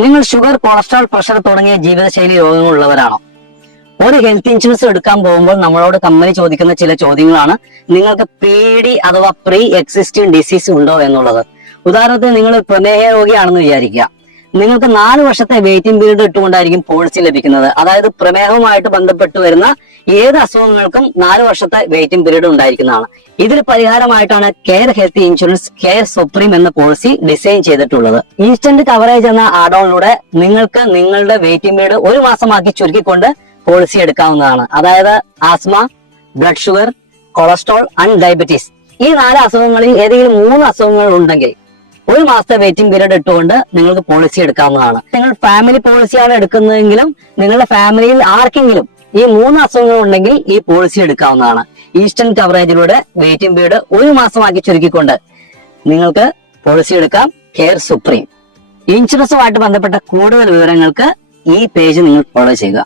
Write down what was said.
നിങ്ങൾ sugar, cholesterol, pressure തുടങ്ങിയ ജീവിതശൈലി രോഗങ്ങളുള്ളവരാണോ? ഒരു ഹെൽത്ത് ഇൻഷുറൻസ് എടുക്കാൻ പോകുമ്പോൾ നമ്മളോട് കമ്പനി ചോദിക്കുന്ന ചില ചോദ്യങ്ങളാണ് നിങ്ങൾക്ക് PD അഥവാ പ്രീ എക്സിസ്റ്റിംഗ് ഡിസീസ് ഉണ്ടോ എന്നുള്ളത്. ഉദാഹരണത്തിന് നിങ്ങൾ പ്രമേഹ രോഗിയാണെന്ന് വിചാരിക്കുക. നിങ്ങൾക്ക് 4 വർഷത്തെ വെയിറ്റിംഗ് പീരീഡ് ഇട്ടുകൊണ്ടായിരിക്കും പോളിസി ലഭിക്കുന്നത്. അതായത് പ്രമേഹവുമായിട്ട് ബന്ധപ്പെട്ട് വരുന്ന ഏത് അസുഖങ്ങൾക്കും 4 വർഷത്തെ വെയിറ്റിംഗ് പീരീഡ് ഉണ്ടായിരിക്കുന്നതാണ്. ഇതിൽ പരിഹാരമായിട്ടാണ് care health insurance care supreme എന്ന പോളിസി ഡിസൈൻ ചെയ്തിട്ടുള്ളത്. ഇൻസ്റ്റന്റ് കവറേജ് എന്ന ആഡോണിലൂടെ നിങ്ങൾക്ക് നിങ്ങളുടെ വെയിറ്റിംഗ് പീരീഡ് 1 മാസമാക്കി ചുരുക്കിക്കൊണ്ട് പോളിസി എടുക്കാവുന്നതാണ്. അതായത് asthma, blood sugar, cholesterol and diabetes, ഈ 4 അസുഖങ്ങളിൽ ഏതെങ്കിലും 3 അസുഖങ്ങൾ ഉണ്ടെങ്കിൽ 1 മാസത്തെ വെയിറ്റിംഗ് പീരീഡ് ഇട്ടുകൊണ്ട് നിങ്ങൾക്ക് പോളിസി എടുക്കാവുന്നതാണ്. നിങ്ങൾ ഫാമിലി പോളിസിയാണ് എടുക്കുന്നതെങ്കിലും നിങ്ങളുടെ ഫാമിലിയിൽ ആർക്കെങ്കിലും ഈ 3 അസുഖങ്ങൾ ഉണ്ടെങ്കിൽ ഈ പോളിസി എടുക്കാവുന്നതാണ്. ഇൻസ്റ്റന്റ് കവറേജിലൂടെ വെയിറ്റിംഗ് പീരീഡ് 1 മാസമാക്കി ചുരുക്കിക്കൊണ്ട് നിങ്ങൾക്ക് പോളിസി എടുക്കാം. Care supreme. ഇൻഷുറൻസുമായിട്ട് ബന്ധപ്പെട്ട കൂടുതൽ വിവരങ്ങൾക്ക് ഈ പേജ് നിങ്ങൾ ഫോളോ ചെയ്യുക.